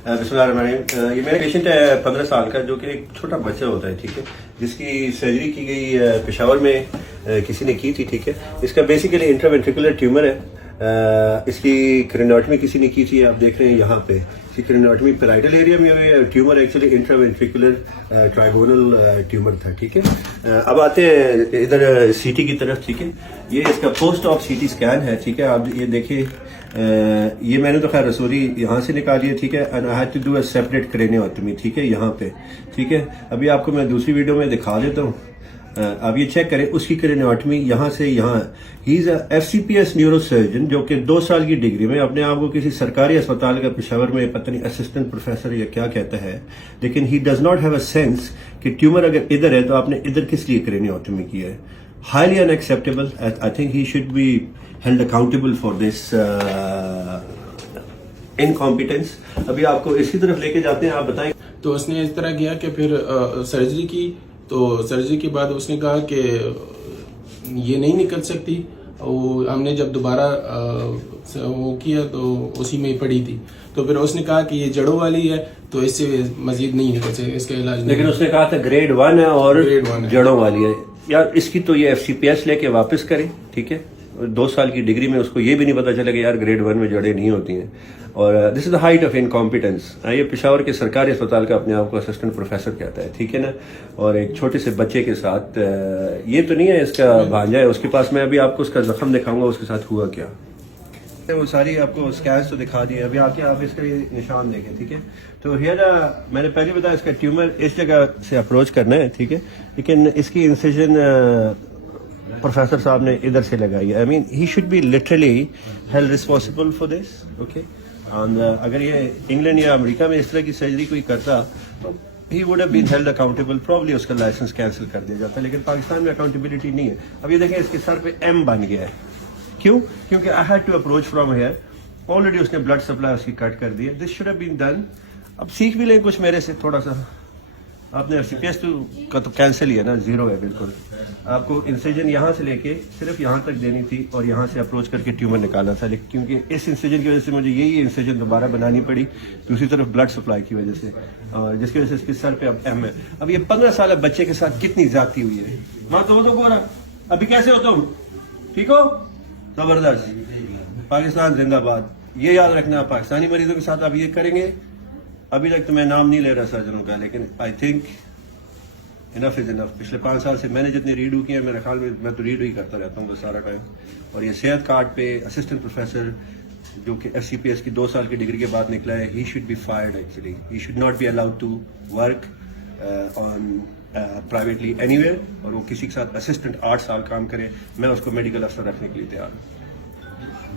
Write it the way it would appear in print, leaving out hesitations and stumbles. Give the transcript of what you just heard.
बिस्मिल्लाहिर्रहमानिर्रहीम। ये मेरा पेशेंट है 15 साल का, जो कि एक छोटा बच्चा होता है, ठीक है, जिसकी सर्जरी की गई पेशावर में किसी ने की थी, ठीक है। इसका बेसिकली इंट्रावेंट्रिकुलर ट्यूमर है। इसकी क्रेनियोटमी किसी ने की थी, आप देख रहे हैं यहाँ पे। इसकी क्रेनियोटमी पैराइटल एरिया में tumour actually intraventricular trigonal tumour था, ठीक है। अब आते हैं इधर सीटी की तरफ, ठीक है। ये इसका पोस्ट ऑफ सीटी स्कैन है, ठीक है। आप ये देखिए, ये मैंने तो खैर रसोली यहाँ से निकाली है, ठीक है। And I had to do a separate craniotomy, ठीक है, यहाँ पे, ठीक है। अभी आपको मैं दूसरी वीडियो में दिखा देता हूँ। आप ये चेक करें, उसकी क्रेनियोटमी यहाँ से यहाँ। ही इज FCPS न्यूरोसर्जन, जो कि 2 साल की डिग्री में अपने आप को किसी सरकारी अस्पताल का पेशावर में पता नहीं असिस्टेंट प्रोफेसर या क्या कहता है, लेकिन he does not have a sense कि ट्यूमर अगर इधर है तो आपने इधर किस लिए क्रेनियोटमी की है। Highly unacceptable. I think he should be held accountable for this incompetence. अभी आपको इसी तरफ लेके जाते हैं, आप बताएं। तो उसने इस तरह किया कि फिर सर्जरी की, तो सर्जरी के बाद उसने कहा कि ये नहीं निकल सकती। और हमने जब दोबारा वो किया तो उसी में ही पड़ी थी। तो फिर उसने कहा कि ये जड़ों वाली है, तो इससे मजीद नहीं निकल सकती, इसका इलाज नहीं। लेकिन उसने कहा था ग्रेड 1 है और ग्रेड 1 है, जड़ों वाली है। यार इसकी तो ये FCPS लेके वापस करें, ठीक है। 2 साल की डिग्री में उसको ये भी नहीं पता चला कि यार ग्रेड 1 में जड़ें नहीं होती हैं। और this is the height of incompetence. ये पेशावर के सरकारी अस्पताल का अपने आप को असिस्टेंट प्रोफेसर कहता है, ठीक है ना। और एक छोटे से बच्चे के साथ, ये तो नहीं है इसका भांजा है, उसके पास मैं अभी आपको उसका जख्म दिखाऊंगा, उसके साथ हुआ क्या। वो सारी आपको स्कैन्स तो दिखा दिए। अभी आके आप इसका ये निशान देखें, ठीक है। तो हियर मैंने पहले बताया, इसका ट्यूमर इस जगह से अप्रोच करना है, ठीक है। लेकिन इसकी इंसिजन प्रोफेसर साहब ने इधर से लगाई है। I mean he should B literally held responsible for this, okay. And अगर ये इंग्लैंड या अमेरिका में इस तरह की सर्जरी कोई करता तो he would have been held accountable, probably उसका लाइसेंस कैंसिल कर दिया जाता। लेकिन पाकिस्तान में अकाउंटेबिलिटी नहीं है। अब ये देखें, इसके सर पे M बन गया है। क्यों? क्योंकि I had to approach from here. Already उसने ब्लड सप्लाई उसकी कट कर दी है। This should have been done. अब सीख भी लें कुछ मेरे से थोड़ा सा। आपने FCPS का तो कैंसिल ही है ना, 0 है बिल्कुल। आपको इंसिजन यहाँ से लेके सिर्फ यहाँ तक देनी थी और यहाँ से अप्रोच करके ट्यूमर निकालना था। लेकिन क्योंकि इस इंसिजन की वजह से मुझे यही इंसिजन दोबारा बनानी पड़ी, दूसरी तरफ ब्लड सप्लाई की वजह से, और जिसकी वजह से इसके सर पे अब M है। अब ये 15 साल बच्चे के साथ कितनी ज्यादती हुई है। माँ तो गोरा, अभी कैसे हो तुम? ठीक हो? जबरदस्त। पाकिस्तान जिंदाबाद। ये याद रखना, पाकिस्तानी मरीजों के साथ आप ये करेंगे। अभी तक तो मैं नाम नहीं ले रहा सर्जनों का, लेकिन I think enough is enough. पिछले 5 साल से मैंने जितने रीडू किए, मेरे ख्याल में मैं तो रीडू ही करता रहता हूँ सारा टाइम। और ये सेहत कार्ड पे असिस्टेंट प्रोफेसर जो कि FCPS की 2 साल की डिग्री के बाद निकला है, he should be fired actually. He should not be allowed to work on privately anywhere. और वो किसी के साथ असिस्टेंट 8 साल काम करे, मैं उसको मेडिकल अफसर रखने के लिए तैयार हूँ।